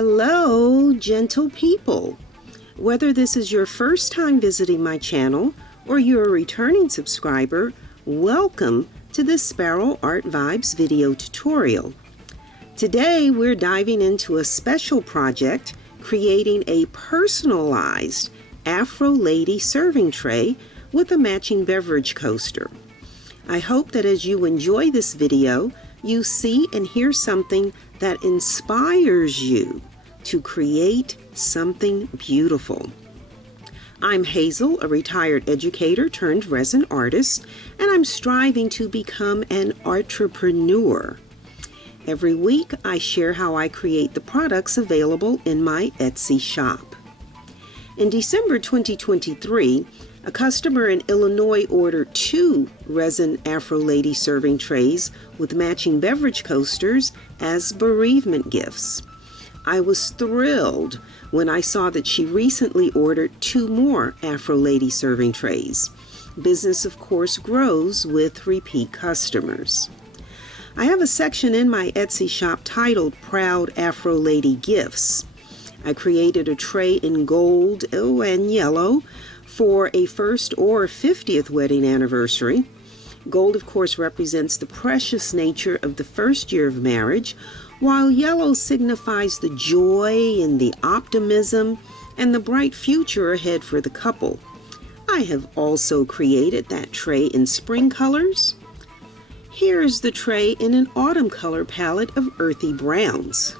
Hello, gentle people. Whether this is your first time visiting my channel or you're a returning subscriber, welcome to this Sparrow Art Vibes video tutorial. Today we're diving into a special project, creating a personalized Afro Lady serving tray with a matching beverage coaster. I hope that as you enjoy this video, you see and hear something that inspires you to create something beautiful. I'm Hazel, a retired educator turned resin artist, and I'm striving to become an entrepreneur. Every week, I share how I create the products available in my Etsy shop. In December 2023, a customer in Illinois ordered 2 resin Afro Lady serving trays with matching beverage coasters as bereavement gifts. I was thrilled when I saw that she recently ordered 2 more Afro Lady serving trays. Business, of course, grows with repeat customers. I have a section in my Etsy shop titled Proud Afro Lady Gifts. I created a tray in gold and yellow for a first or 50th wedding anniversary. Gold, of course, represents the precious nature of the first year of marriage, while yellow signifies the joy and the optimism and the bright future ahead for the couple. I have also created that tray in spring colors. Here is the tray in an autumn color palette of earthy browns.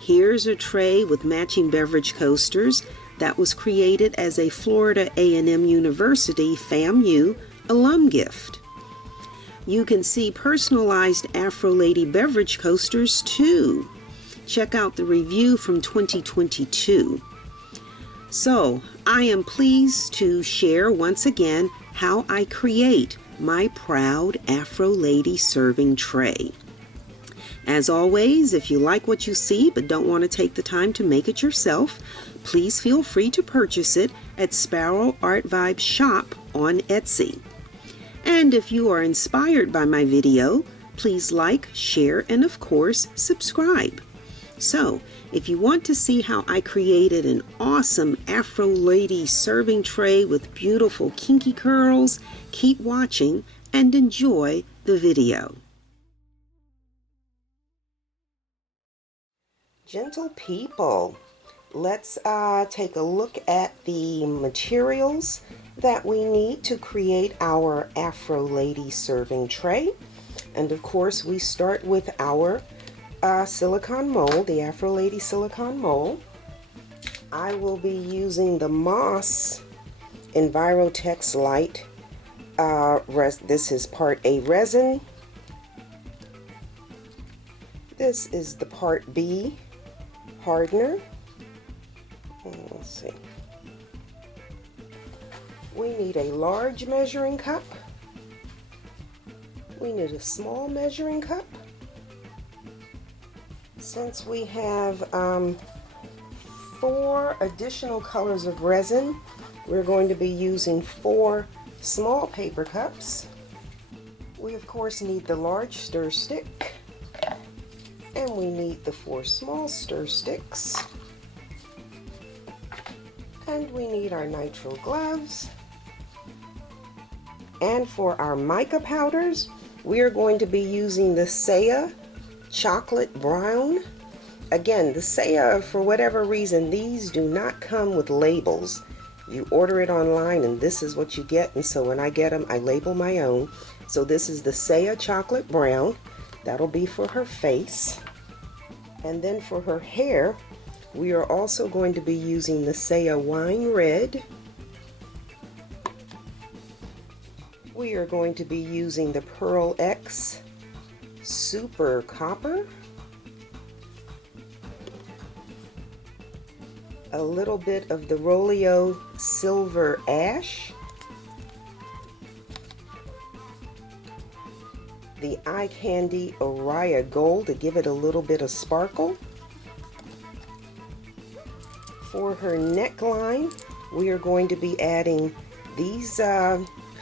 Here's a tray with matching beverage coasters that was created as a Florida A&M University FAMU alum gift. You can see personalized Afro Lady beverage coasters too. Check out the review from 2022. So, I am pleased to share once again how I create my proud Afro Lady serving tray. As always, if you like what you see but don't want to take the time to make it yourself, please feel free to purchase it at Sparrow Art Vibes Shop on Etsy. And if you are inspired by my video, please like, share, and of course, subscribe. So, if you want to see how I created an awesome Afro Lady serving tray with beautiful kinky curls, keep watching and enjoy the video. Gentle people, let's take a look at the materials that we need to create our Afro Lady serving tray. And of course, we start with our silicone mold, the Afro Lady silicone mold. I will be using the Moss Envirotex Light. This is part A resin. This is the part B hardener. Let's see. We need a large measuring cup. We need a small measuring cup. Since we have 4 additional colors of resin, we're going to be using 4 small paper cups. We of course need the large stir stick, and we need the 4 small stir sticks, and we need our nitrile gloves. And for our mica powders, we are going to be using the Saya chocolate brown. Again, the Saya, for whatever reason, these do not come with labels. You order it online and this is what you get, and so when I get them, I label my own. So this is the Saya chocolate brown. That'll be for her face. And then for her hair, we are also going to be using the Saya wine red. We are going to be using the Pearl X Super Copper, a little bit of the Rolio Silver Ash, the Eye Candy Oriya Gold to give it a little bit of sparkle. For her neckline, we are going to be adding these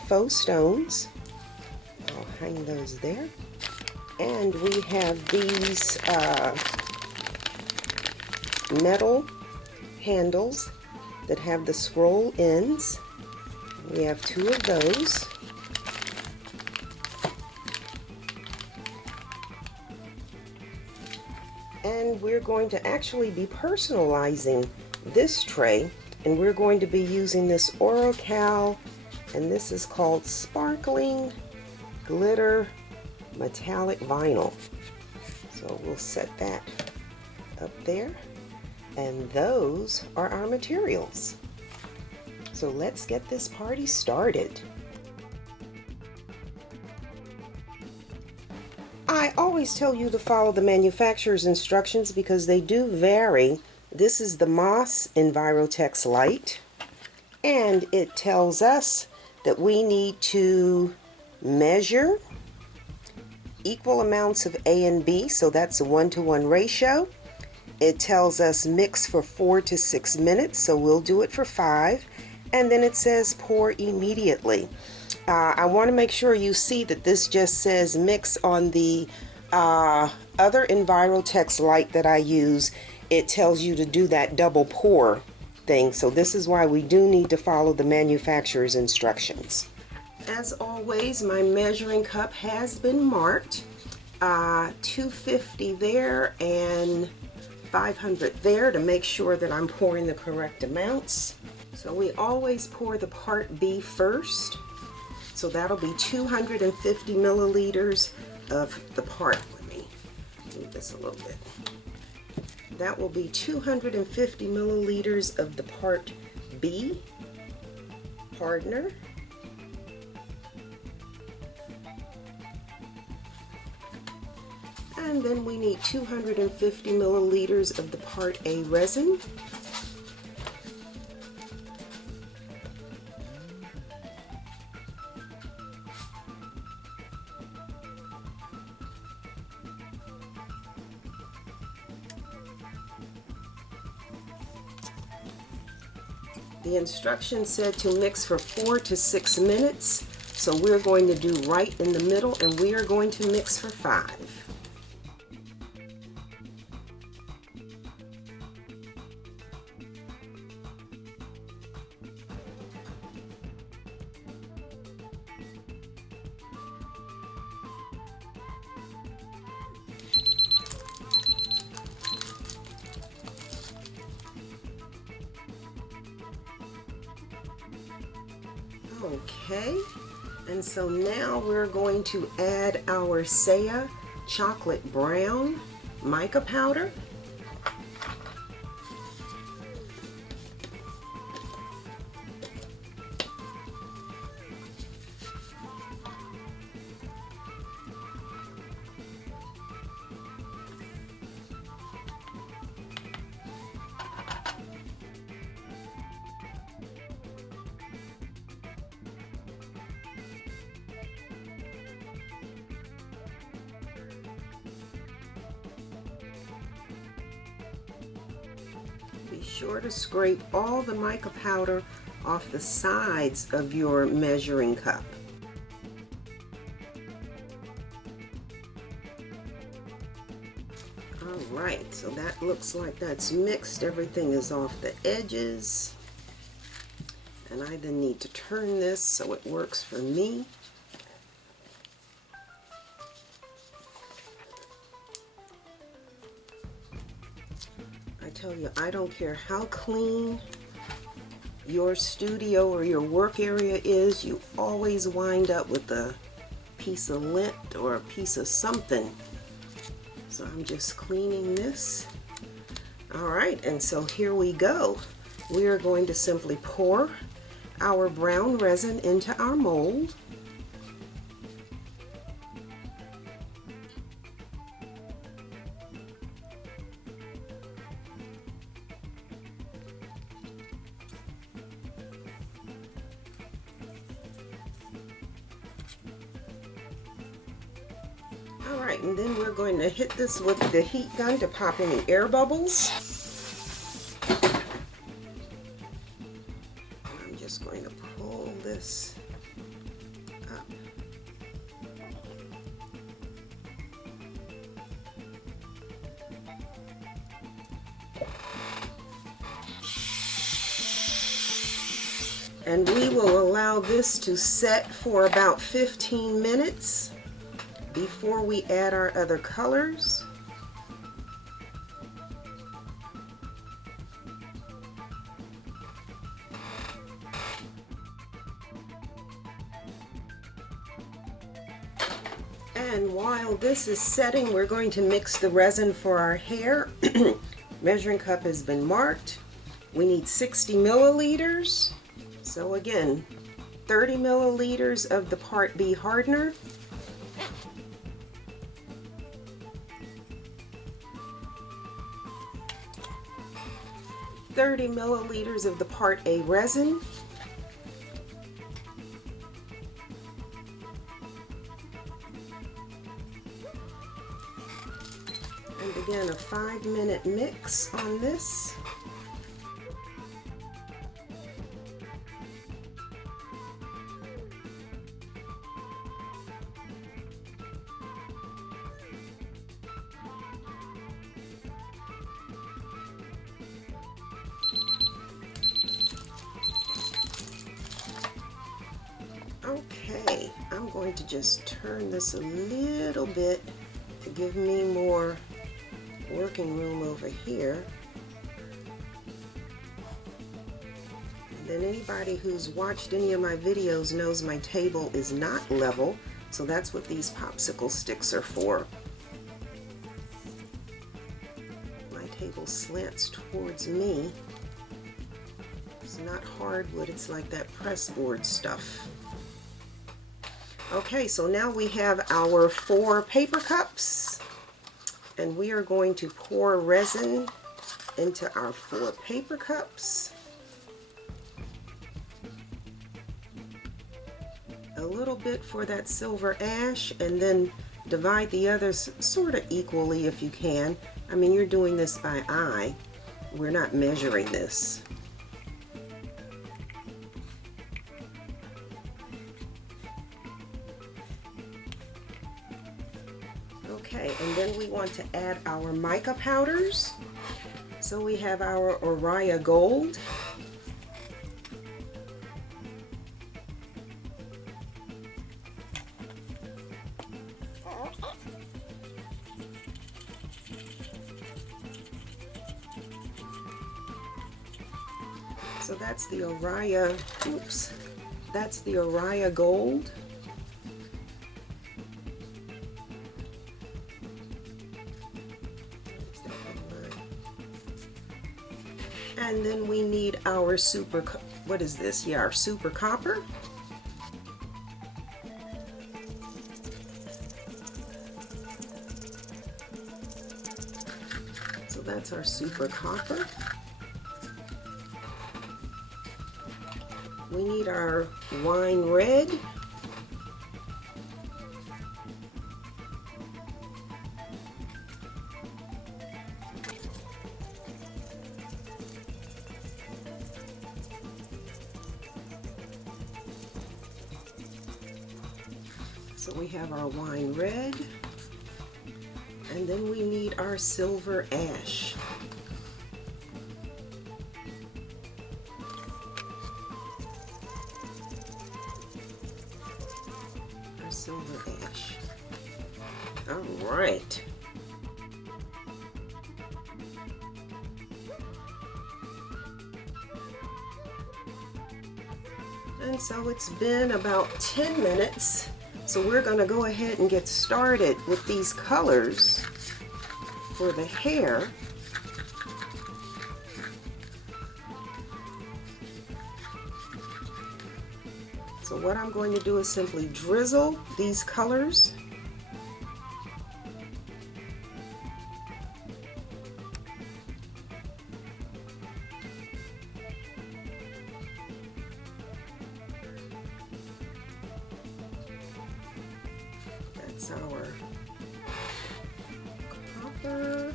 faux stones. I'll hang those there. And we have these metal handles that have the scroll ends. We have 2 of those. And we're going to actually be personalizing this tray, and we're going to be using this Oracal, and this is called Sparkling Glitter Metallic Vinyl. So we'll set that up there, and those are our materials. So let's get this party started. I always tell you to follow the manufacturer's instructions because they do vary. This is the Moss Envirotex Light, and it tells us that we need to measure equal amounts of A and B, so that's a 1-to-1 ratio. It tells us mix for 4 to 6 minutes, so we'll do it for 5, and then it says pour immediately. I want to make sure you see that this just says mix. On the other Envirotex light that I use, it tells you to do that double pour thing, so this is why we do need to follow the manufacturer's instructions. As always, my measuring cup has been marked 250 there and 500 there to make sure that I'm pouring the correct amounts. So we always pour the part B first. So that'll be 250 milliliters of the part. Let me move this a little bit. That will be 250 milliliters of the part B hardener. And then we need 250 milliliters of the part A resin. The instructions said to mix for 4 to 6 minutes, so we're going to do right in the middle, and we are going to mix for 5. Okay, and so now we're going to add our Saya chocolate brown mica powder. Be sure to scrape all the mica powder off the sides of your measuring cup. Alright, so that looks like that's mixed. Everything is off the edges. And I then need to turn this so it works for me. I tell you, I don't care how clean your studio or your work area is, you always wind up with a piece of lint or a piece of something. So I'm just cleaning this. Alright, and so here we go. We are going to simply pour our brown resin into our mold. Alright, and then we're going to hit this with the heat gun to pop any air bubbles. I'm just going to pull this up. And we will allow this to set for about 15 minutes before we add our other colors. And while this is setting, we're going to mix the resin for our hair. Measuring cup has been marked. We need 60 milliliters. So again, 30 milliliters of the Part B hardener. $30 milliliters of the Part A resin. And again, a 5-minute mix on this. Okay, I'm going to just turn this a little bit to give me more working room over here. And then anybody who's watched any of my videos knows my table is not level, so that's what these popsicle sticks are for. My table slants towards me. It's not hardwood, it's like that pressboard stuff. Okay, so now we have our 4 paper cups, and we are going to pour resin into our 4 paper cups. A little bit for that silver ash, and then divide the others sort of equally if you can. I mean, you're doing this by eye. We're not measuring this. Okay, and then we want to add our mica powders. So we have our Oriya Gold. So that's the Oriya, that's the Oriya Gold. And then we need our super, what is this? Yeah, our super copper. So that's our super copper. We need our wine red. So we have our wine red, and then we need our silver ash. Our silver ash. All right. And so it's been about 10 minutes. So we're going to go ahead and get started with these colors for the hair. So what I'm going to do is simply drizzle these colors. That's our copper.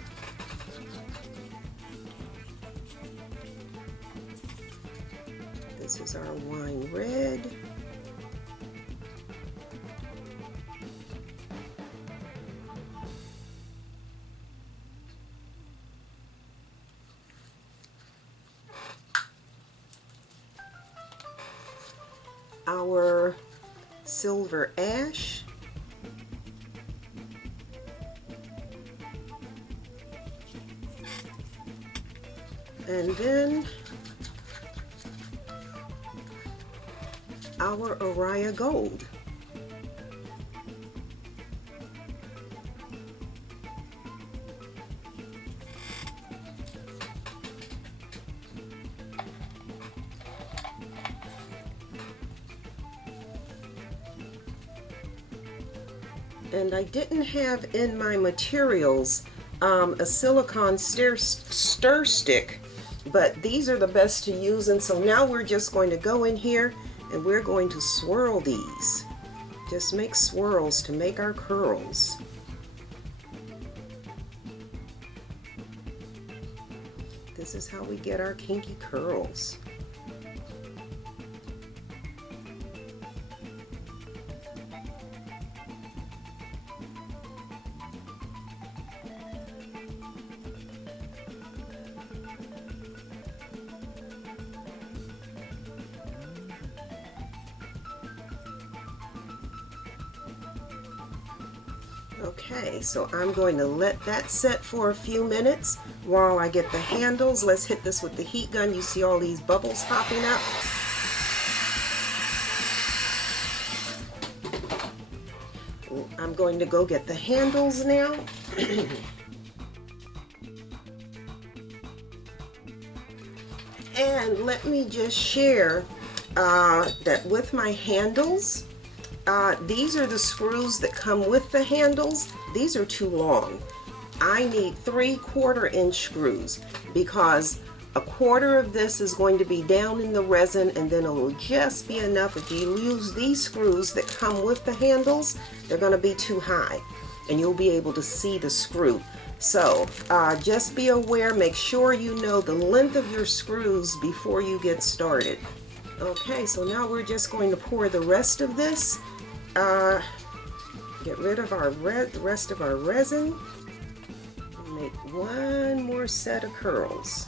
This is our wine red. our silver ash. And then our Araya gold. And I didn't have in my materials a silicone stir stick, but these are the best to use. And so now we're just going to go in here and we're going to swirl these. Just make swirls to make our curls. This is how we get our kinky curls. Okay, so I'm going to let that set for a few minutes while I get the handles. Let's hit this with the heat gun. You see all these bubbles popping up. I'm going to go get the handles now. And let me just share that with my handles, these are the screws that come with the handles. These are too long. I need 3/4 inch screws because 1/4 of this is going to be down in the resin, and then it will just be enough. If you use these screws that come with the handles, they're going to be too high and you'll be able to see the screw. So just be aware, make sure you know the length of your screws before you get started. Okay, so now we're just going to pour the rest of this. Get rid of the rest of our resin and make one more set of curls.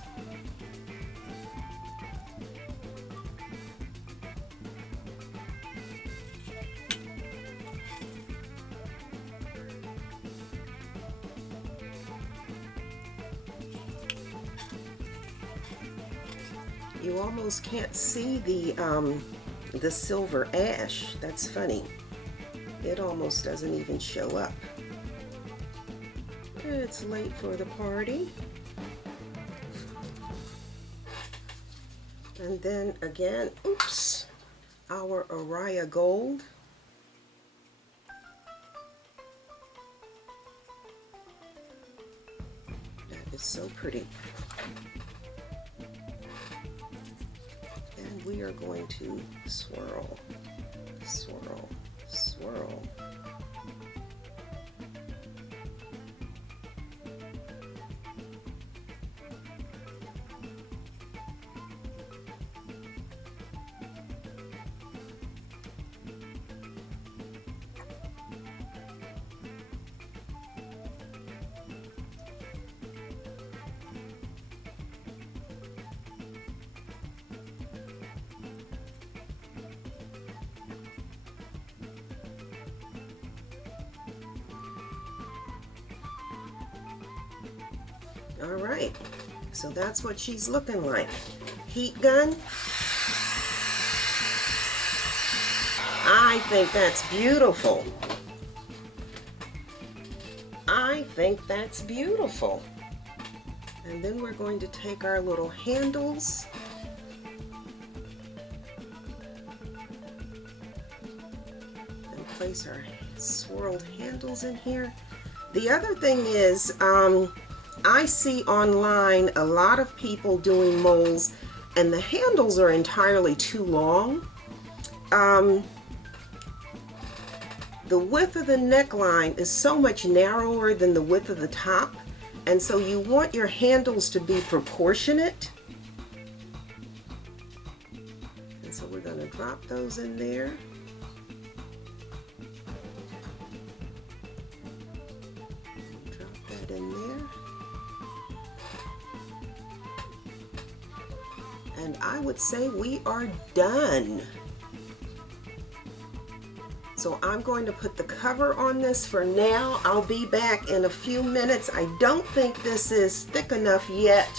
You almost can't see the silver ash. That's funny. It almost doesn't even show up. It's late for the party. And then again, oops, our Araya gold. That is so pretty. And we are going to swirl, swirl, swirl. All right, so that's what she's looking like. Heat gun. I think that's beautiful. I think that's beautiful. And then we're going to take our little handles and place our swirled handles in here. The other thing is, I see online a lot of people doing molds and the handles are entirely too long. The width of the neckline is so much narrower than the width of the top, and so you want your handles to be proportionate. And so we're going to drop those in there. Drop that in there. And I would say we are done. So I'm going to put the cover on this for now. I'll be back in a few minutes. I don't think this is thick enough yet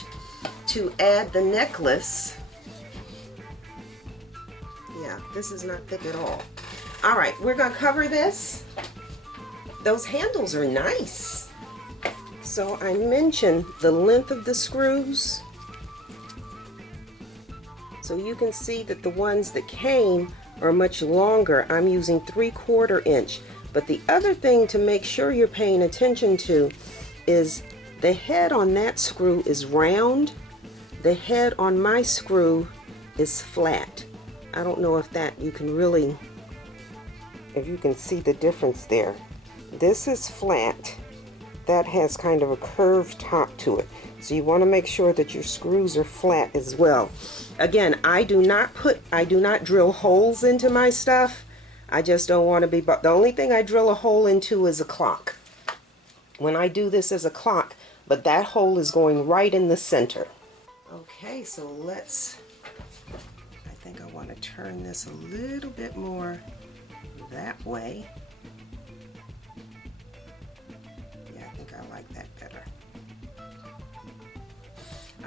to add the necklace. Yeah, this is not thick at all. All right, we're gonna cover this. Those handles are nice. So I mentioned the length of the screws. So you can see that the ones that came are much longer. I'm using 3/4 inch. But the other thing to make sure you're paying attention to is the head on that screw is round. The head on my screw is flat. I don't know if you can see the difference there. This is flat. That has kind of a curved top to it. So you want to make sure that your screws are flat as well. Again, I do not drill holes into my stuff. I just don't want to be, but the only thing I drill a hole into is a clock. When I do this as a clock, but that hole is going right in the center. Okay, so I think I want to turn this a little bit more that way. Yeah, I think I like that better.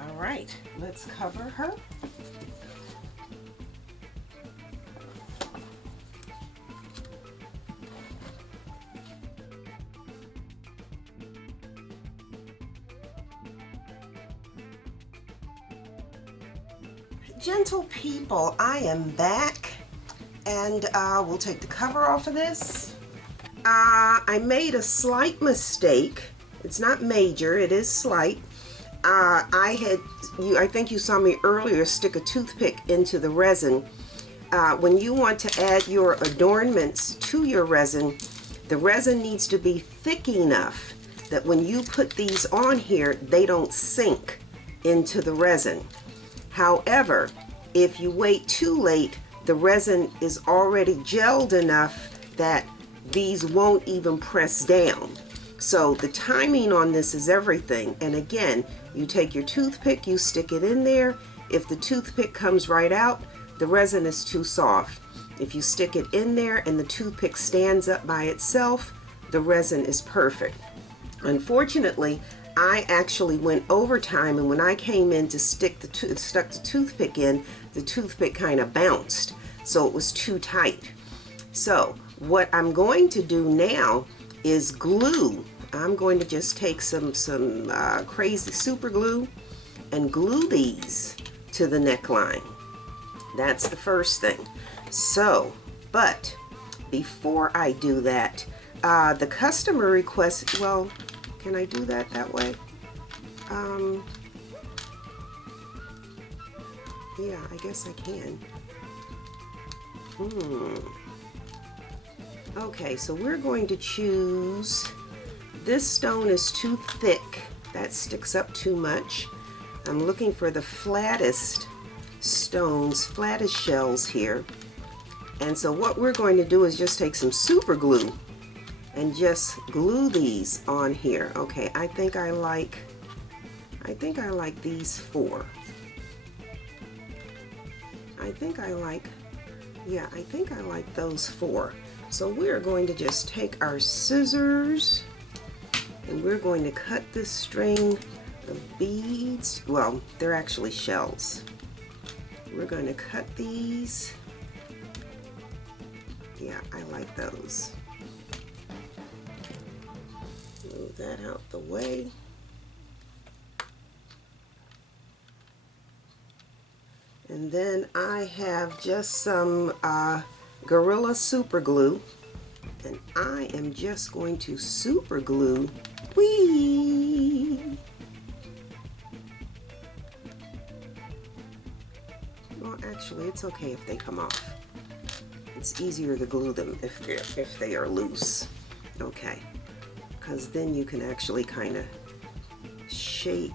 All right, let's cover her. Gentle people, I am back, and we'll take the cover off of this. I made a slight mistake. It's not major, it is slight. I think you saw me earlier stick a toothpick into the resin. When you want to add your adornments to your resin, the resin needs to be thick enough that when you put these on here, they don't sink into the resin. However, if you wait too late, the resin is already gelled enough that these won't even press down. So the timing on this is everything. And again, you take your toothpick, you stick it in there. If the toothpick comes right out, the resin is too soft. If you stick it in there and the toothpick stands up by itself, the resin is perfect. Unfortunately, I actually went overtime, and when I came in to stuck the toothpick in, the toothpick kind of bounced, so it was too tight. So what I'm going to do now is glue. I'm going to just take some crazy super glue and glue these to the neckline. That's the first thing. So, but before I do that, the customer request, well, can I do that way? Yeah, I guess I can. Okay, so we're going to choose, this stone is too thick. That sticks up too much. I'm looking for the flattest stones, flattest shells here. And so what we're going to do is just take some super glue and just glue these on here. Okay, I think I like these four. I think I like those four. So we're going to just take our scissors and we're going to cut this string of beads. Well, they're actually shells. We're going to cut these. Yeah, I like those. Move that out the way. And then I have just some Gorilla super glue, and I am just going to super glue. Whee! Well, actually, it's okay if they come off. It's easier to glue them if they are loose. Okay, because then you can actually kind of shape.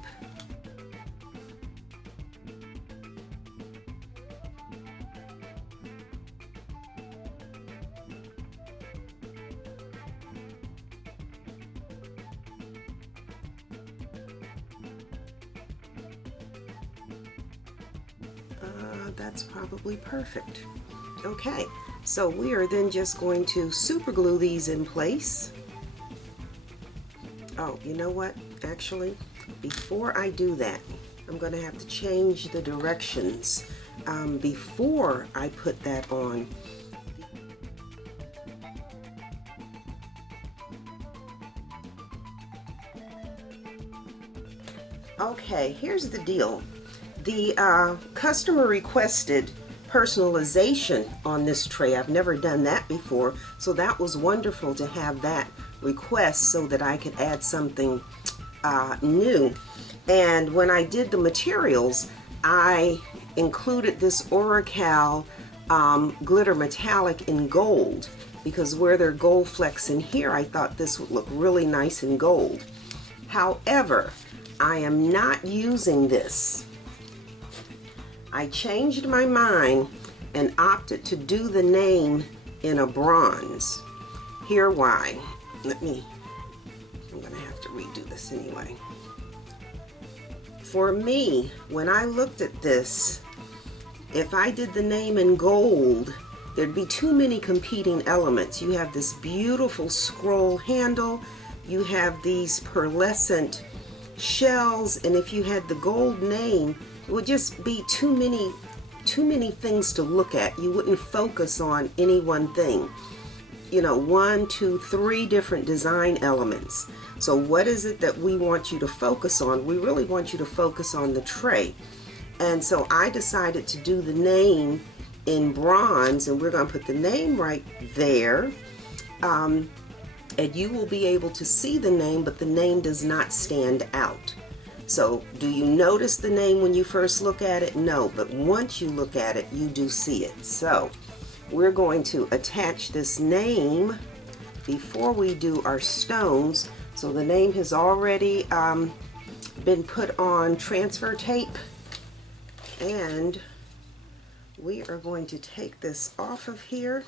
That's probably perfect. Okay, So we are then just going to super glue these in place. Oh, you know what? Actually, before I do that, I'm going to have to change the directions before I put that on. Okay, here's the deal. The customer requested personalization on this tray. I've never done that before, so that was wonderful to have that request so that I could add something new. And when I did the materials, I included this Oracal glitter metallic in gold, because where there are gold flecks in here, I thought this would look really nice in gold. However, I am not using this. I changed my mind and opted to do the name in a bronze. Here why. I'm gonna have to redo this anyway. For me, when I looked at this, if I did the name in gold, there'd be too many competing elements. You have this beautiful scroll handle, you have these pearlescent shells, and if you had the gold name, it would just be too many things to look at. You wouldn't focus on any one thing. You know, 1, 2, 3 different design elements. So what is it that we want you to focus on? We really want you to focus on the tray. And so I decided to do the name in bronze, and we're going to put the name right there. And you will be able to see the name, but the name does not stand out. So do you notice the name when you first look at it? No, but once you look at it, you do see it. So we're going to attach this name before we do our stones. So the name has already been put on transfer tape, and we are going to take this off of here.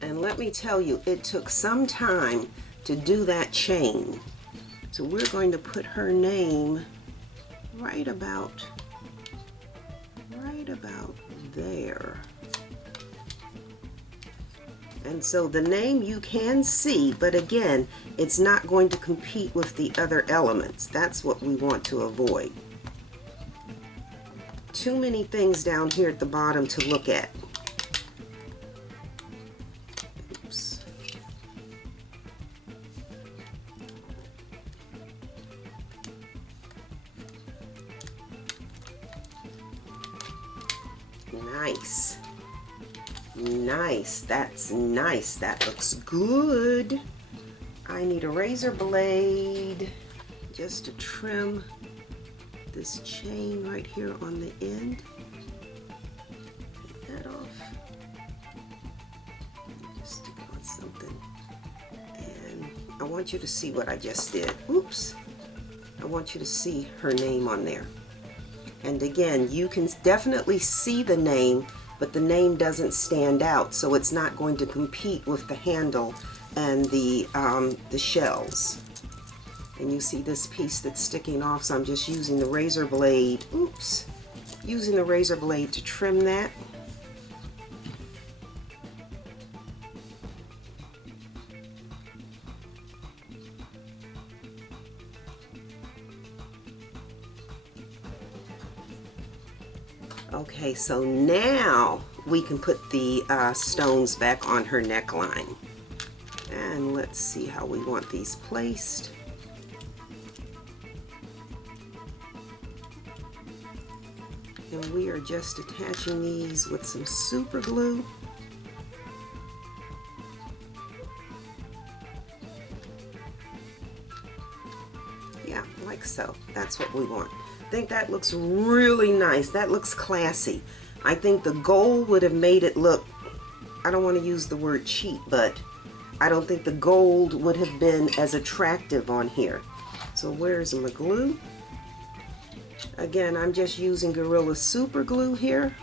And let me tell you, it took some time to do that chain. So we're going to put her name right about there. And so the name you can see, but again, it's not going to compete with the other elements. That's what we want to avoid. Too many things down here at the bottom to look at. Oops. Nice. Nice. That's nice. That looks good. I need a razor blade just to trim this chain right here on the end. Take that off. Just stick on something. And I want you to see what I just did. Oops. I want you to see her name on there. And again, you can definitely see the name, but the name doesn't stand out, so it's not going to compete with the handle and the shells. And you see this piece that's sticking off, so I'm just using the razor blade, oops, using the razor blade to trim that. Okay, so now we can put the stones back on her neckline. And let's see how we want these placed. And we are just attaching these with some super glue. Yeah, like so. That's what we want. I think that looks really nice. That looks classy. I think the gold would have made it look, I don't want to use the word cheap, but I don't think the gold would have been as attractive on here. So where's my glue? Again, I'm just using Gorilla Super Glue here.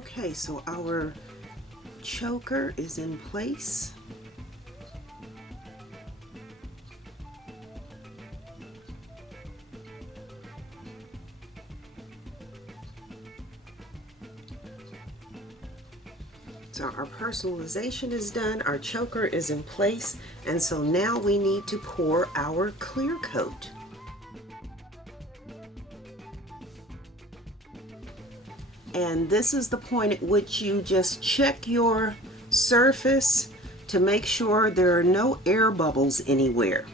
Okay, so our choker is in place. So our personalization is done, our choker is in place, and so now we need to pour our clear coat. And this is the point at which you just check your surface to make sure there are no air bubbles anywhere.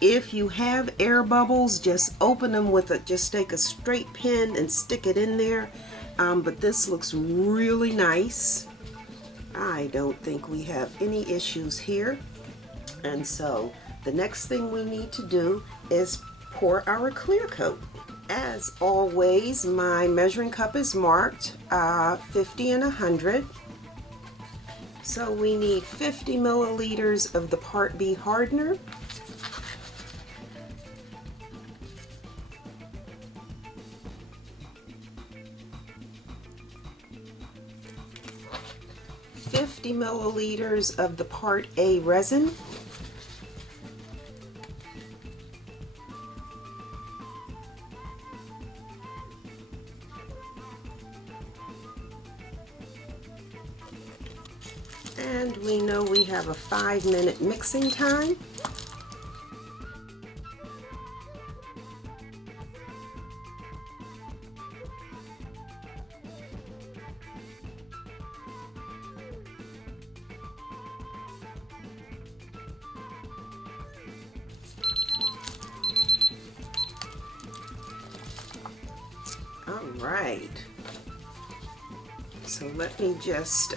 If you have air bubbles, just open them with just take a straight pin and stick it in there. But this looks really nice. I don't think we have any issues here. And so the next thing we need to do is pour our clear coat. As always, my measuring cup is marked 50 and 100. So we need 50 milliliters of the Part B hardener. Milliliters of the Part A resin, and we know we have a 5-minute mixing time. All right, so let me just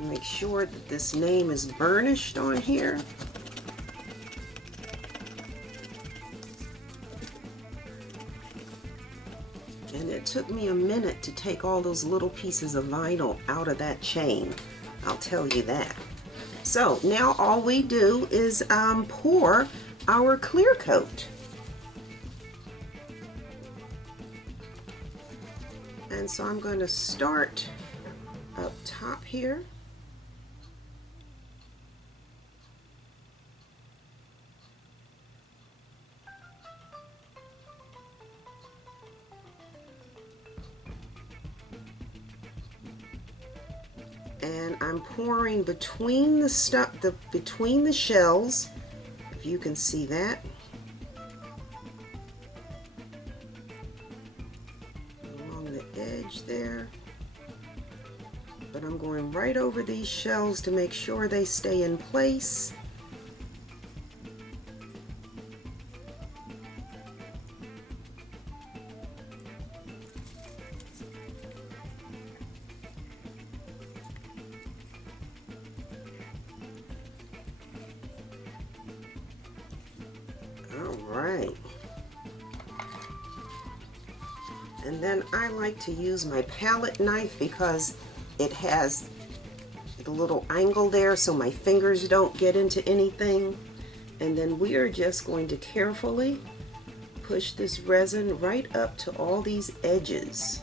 make sure that this name is burnished on here. And it took me a minute to take all those little pieces of vinyl out of that chain, I'll tell you that. So now all we do is pour our clear coat. And so I'm going to start up top here. And I'm pouring between the between the shells, if you can see that. Edge there, but I'm going right over these shells to make sure they stay in place. All right. And then I like to use my palette knife because it has the little angle there so my fingers don't get into anything. And then we are just going to carefully push this resin right up to all these edges.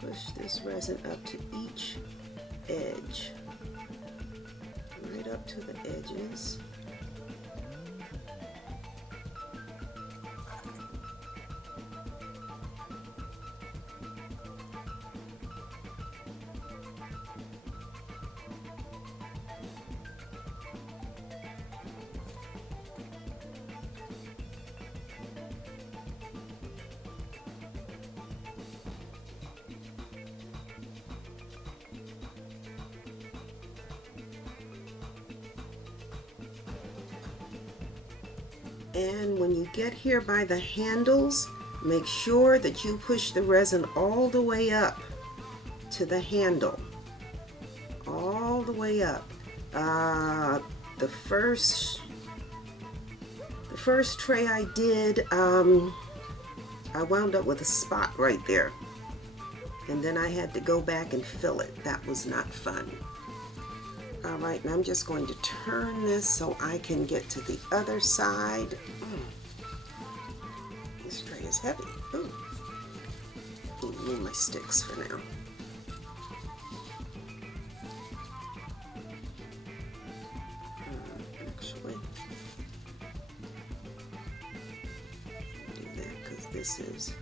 Push this resin up to each edge, right up to the edges. And when you get here by the handles, make sure that you push the resin all the way up to the handle, all the way up. The first tray I did, I wound up with a spot right there, and then I had to go back and fill it. That was not fun. All right, now I'm just going to turn this so I can get to the other side. This tray is is heavy. Ooh. Move my sticks for now. Actually, do that because this is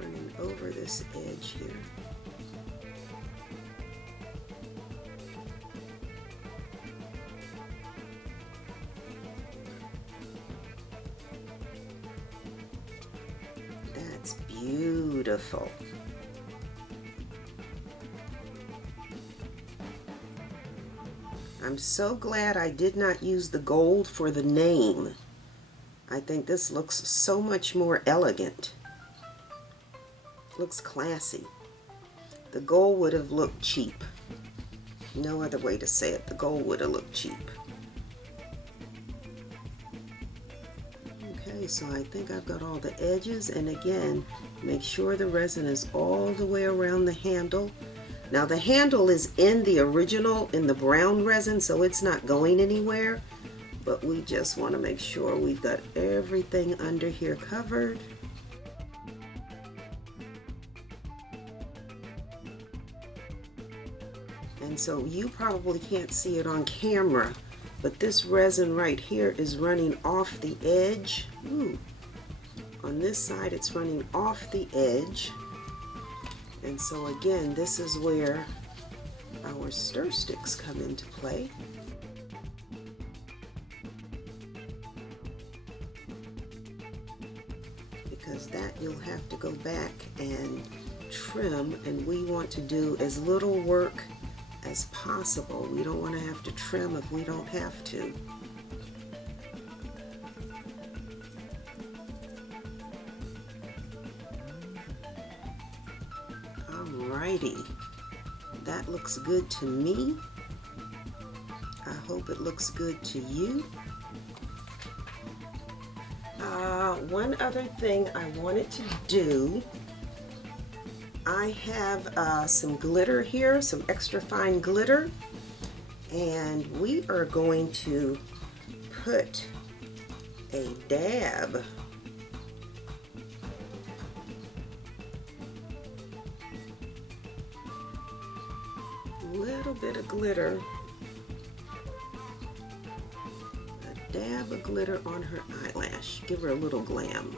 running over this edge here. That's beautiful. I'm so glad I did not use the gold for the name. I think this looks so much more elegant. Looks classy. The gold would have looked cheap. No other way to say it. The gold would have looked cheap. Okay, so I think I've got all the edges, and again, make sure the resin is all the way around the handle. Now the handle is in the original, in the brown resin, so it's not going anywhere, but we just want to make sure we've got everything under here covered. And so you probably can't see it on camera, but this resin right here is running off the edge. Ooh. On this side it's running off the edge. And so again, this is where our stir sticks come into play. Because that you'll have to go back and trim, and we want to do as little work as possible. We don't want to have to trim if we don't have to. Alrighty, that looks good to me. I hope it looks good to you. One other thing I wanted to do, I have some glitter here, some extra fine glitter, and we are going to put a dab little bit of glitter, a dab of glitter on her eyelash, give her a little glam.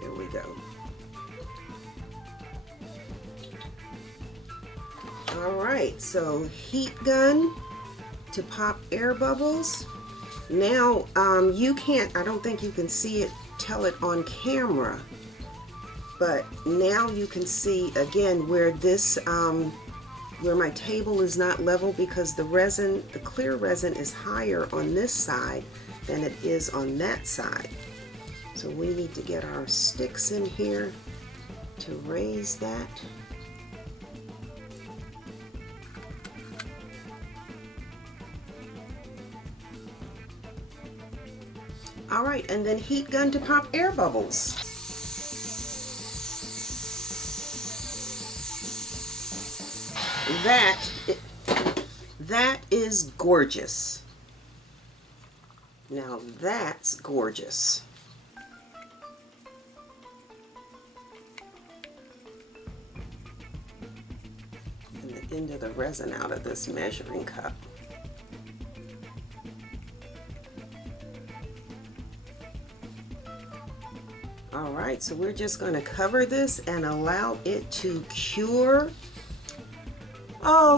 There we go. Alright, so heat gun to pop air bubbles. Now you can't, I don't think you can see it, tell it on camera, but now you can see again where this where my table is not level, because the resin, the clear resin, is higher on this side than it is on that side. So we need to get our sticks in here to raise that. All right, and then heat gun to pop air bubbles. That is gorgeous. Now that's gorgeous. And the end of the resin out of this measuring cup. All right, so we're just going to cover this and allow it to cure,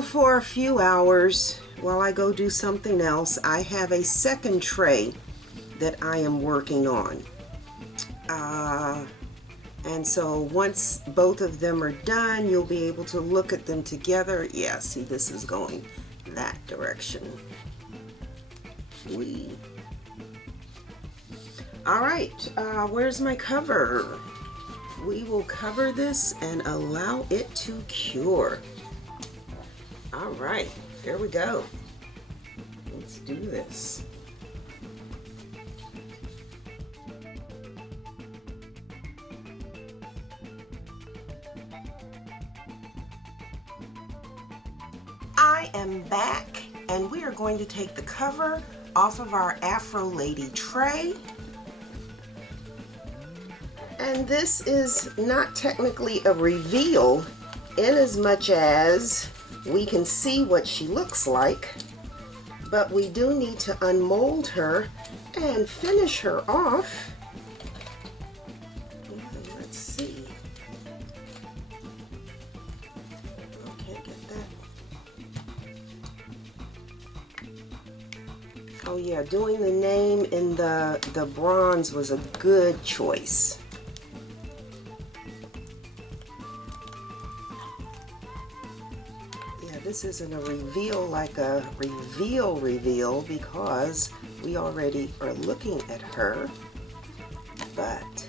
for a few hours while I go do something else. I have a second tray that I am working on. And so once both of them are done, you'll be able to look at them together. Yeah, see, this is going that direction. All right, where's my cover? We will cover this and allow it to cure. All right, here we go. Let's do this. I am back, and we are going to take the cover off of our Afro Lady tray. And this is not technically a reveal in as much as we can see what she looks like, but we do need to unmold her and finish her off. Let's see. Okay, get that. Oh yeah, doing the name in the bronze was a good choice. This isn't a reveal like a reveal because we already are looking at her, but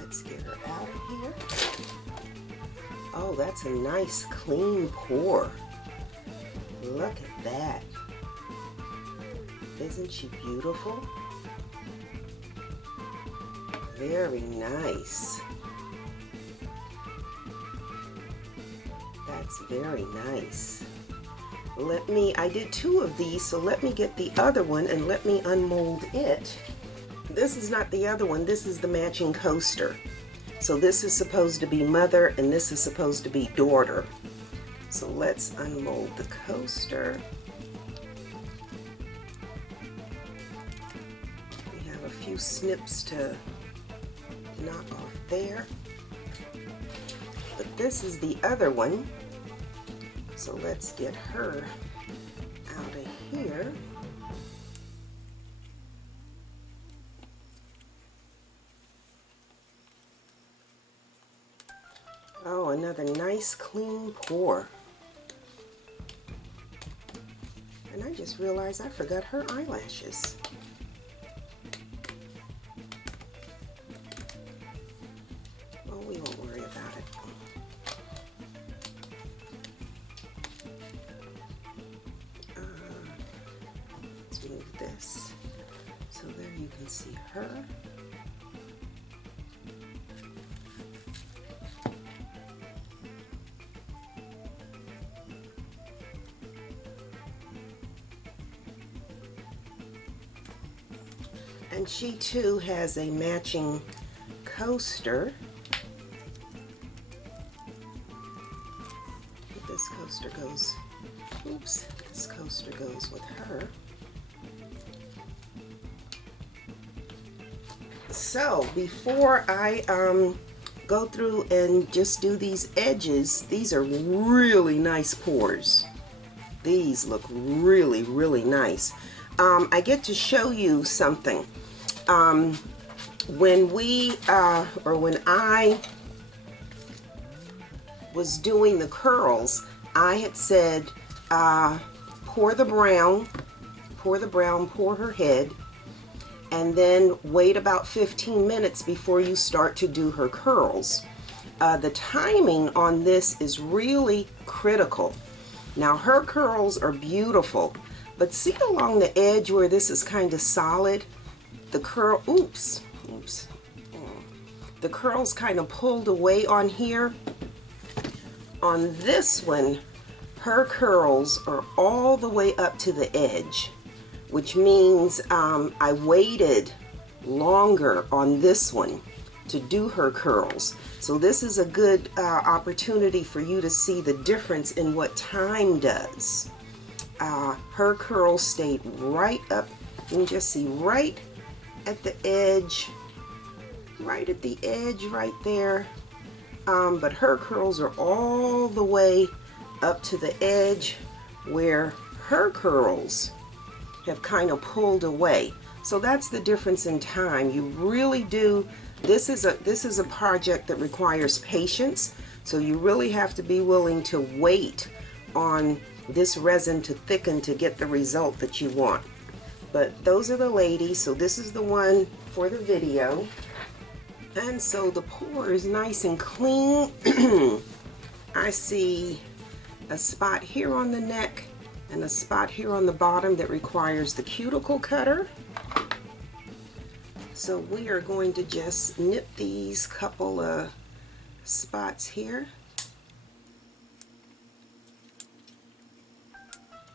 let's get her out of here. Oh, that's a nice clean pour. Look at that. Isn't she beautiful? Very nice. That's very nice. I did 2 of these, so let me get the other one and let me unmold it. This is not the other one, this is the matching coaster. So this is supposed to be mother and this is supposed to be daughter. So let's unmold the coaster. We have a few snips to knock off there. But this is the other one. So let's get her out of here. Oh, another nice clean pour. And I just realized I forgot her eyelashes. Oh, we won't worry about it. This so there you can see her. And she too has a matching coaster. This coaster goes, oops, this coaster goes with her. So before I go through and just do these edges, these are really nice pours. These look really, really nice. I get to show you something. When I was doing the curls, I had said, pour the brown, pour her head, and then wait about 15 minutes before you start to do her curls. The timing on this is really critical. Now her curls are beautiful, but see along the edge where this is kind of solid, the curl, the curls kind of pulled away on here. On this one, her curls are all the way up to the edge, which means I waited longer on this one to do her curls. So this is a good opportunity for you to see the difference in what time does. Her curls stayed right up, you can just see right at the edge, right there. But her curls are all the way up to the edge where her curls have kind of pulled away. So that's the difference in time. You really do, this is a project that requires patience, so you really have to be willing to wait on this resin to thicken to get the result that you want. But those are the ladies, so this is the one for the video. And so the pour is nice and clean. I see a spot here on the neck and a spot here on the bottom that requires the cuticle cutter. So we are going to just nip these couple of spots here.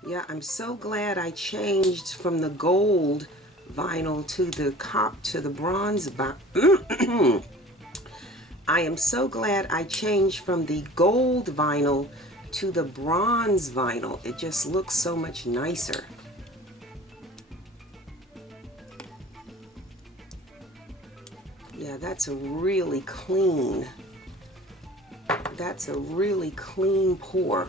Yeah, I'm so glad I changed from the gold vinyl to the bronze vinyl. I am so glad I changed from the gold vinyl to the bronze vinyl. It just looks so much nicer. Yeah, that's a really clean pour.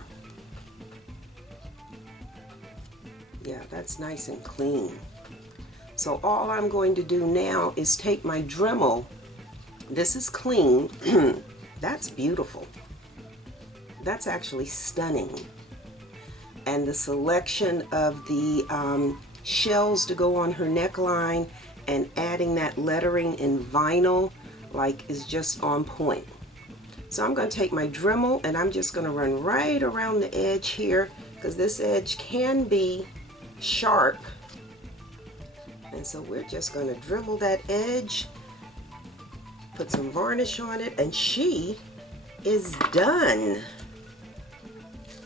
Yeah, that's nice and clean. So all I'm going to do now is take my Dremel. This is clean. That's beautiful. That's actually stunning. And the selection of the shells to go on her neckline and adding that lettering in vinyl is just on point. So I'm going to take my Dremel and I'm just going to run right around the edge here, because this edge can be sharp. And so we're just going to Dremel that edge, put some varnish on it, and she is done.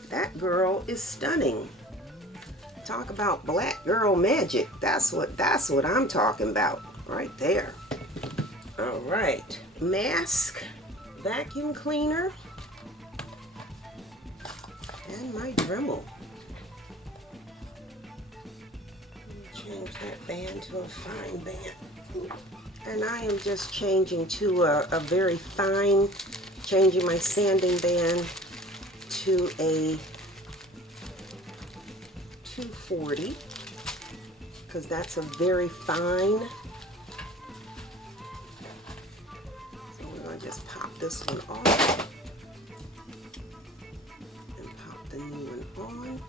That girl is stunning. Talk about black girl magic. That's what I'm talking about right there. All right, mask, vacuum cleaner, and my Dremel. Change that band to a fine band. And I am just changing to a very fine, changing my sanding band to a 240, because that's a very fine. So we're going to just pop this one off and pop the new one on.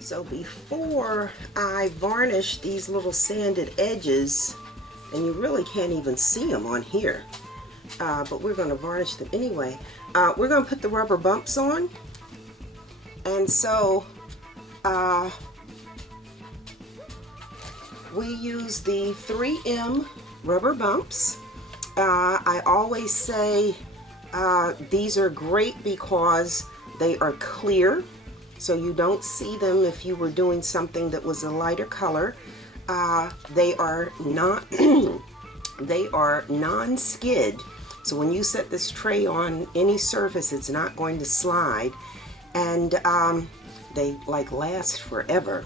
So before I varnish these little sanded edges, and you really can't even see them on here, but we're going to varnish them anyway. We're going to put the rubber bumps on, and so we use the 3M rubber bumps. I always say these are great because they are clear, so you don't see them if you were doing something that was a lighter color. They are not they are non-skid, so when you set this tray on any surface, it's not going to slide, and they like last forever.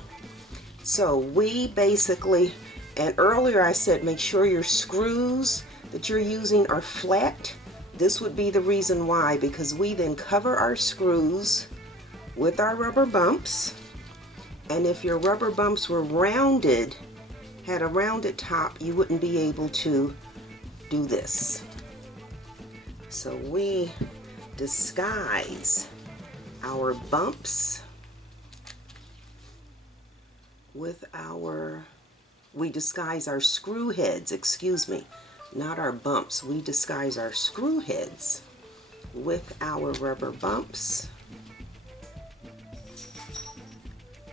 So we basically, and earlier I said make sure your screws that you're using are flat. This would be the reason why, because we then cover our screws with our rubber bumps, and if your rubber bumps were rounded, had a rounded top, you wouldn't be able to do this. So we disguise our bumps with we disguise our screw heads, excuse me, not our bumps. We disguise our screw heads with our rubber bumps.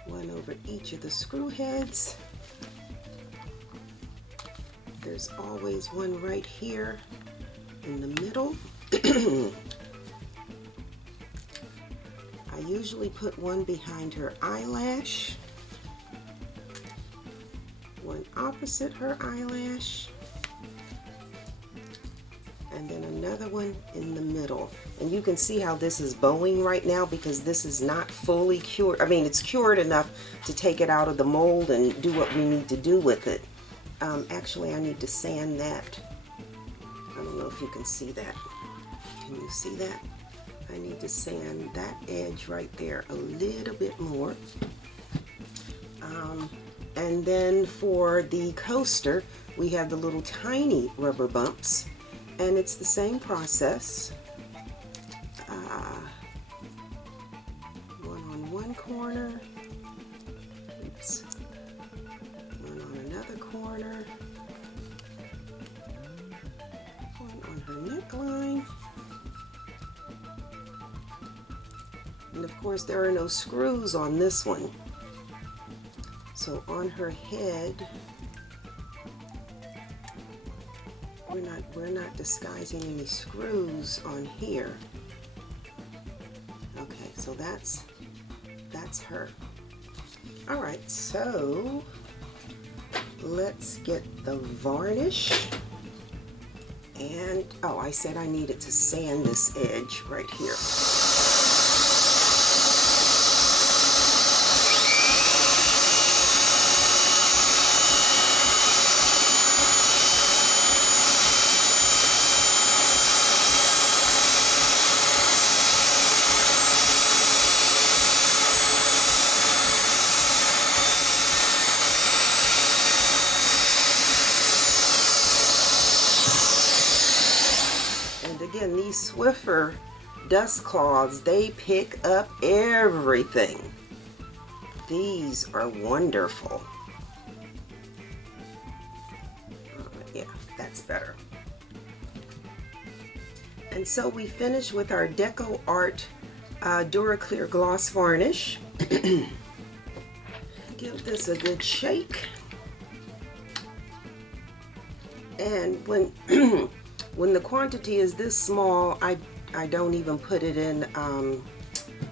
One over each of the screw heads. There's always one right here in the middle. I usually put one behind her eyelash, one opposite her eyelash, and then another one in the middle. And you can see how this is bowing right now because this is not fully cured. I mean, it's cured enough to take it out of the mold and do what we need to do with it. Actually, I need to sand that. I don't know if you can see that. Can you see that? I need to sand that edge right there a little bit more. And then for the coaster, we have the little tiny rubber bumps, and it's the same process. One on one corner. Oops. One on another corner. One on her neckline. And of course there are no screws on this one. So on her head, we're not disguising any screws on here. Okay, so that's her. All right, so let's get the varnish. And oh, I said I needed to sand this edge right here. Again, these Swiffer dust cloths, they pick up everything. These are wonderful. Yeah, that's better. And so we finish with our Deco Art Duraclear Gloss Varnish. Give this a good shake. And when when the quantity is this small, I don't even put it in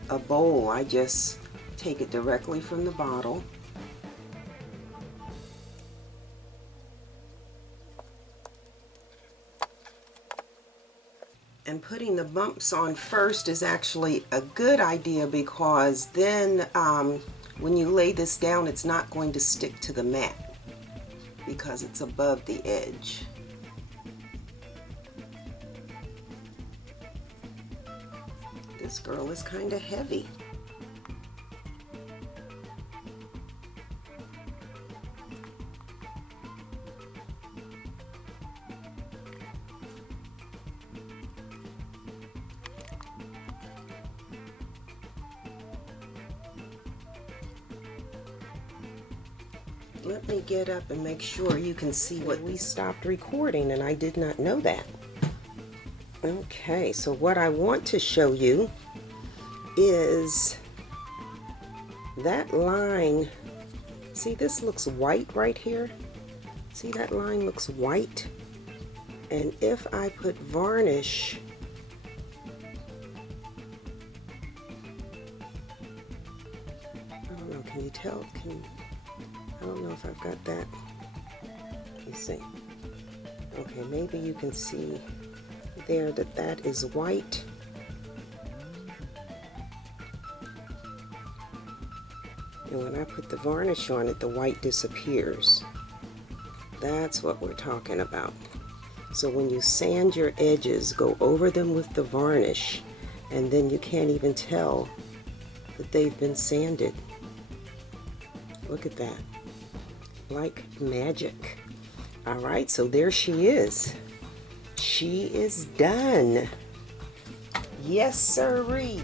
a bowl. I just take it directly from the bottle. And putting the bumps on first is actually a good idea because then when you lay this down, it's not going to stick to the mat because it's above the edge. This girl is kind of heavy. Let me get up and make sure you can see what we stopped recording, and I did not know that. Okay, so what I want to show you is that line. See, this looks white right here. See, that line looks white. And if I put varnish, I don't know, can you tell? I don't know if I've got that. Let me see. Okay, maybe you can see there that that is white. And when I put the varnish on it, the white disappears. That's what we're talking about. So when you sand your edges, go over them with the varnish, and then you can't even tell that they've been sanded. Look at that. Like magic. All right, so there she is. She is done. Yes, sirree.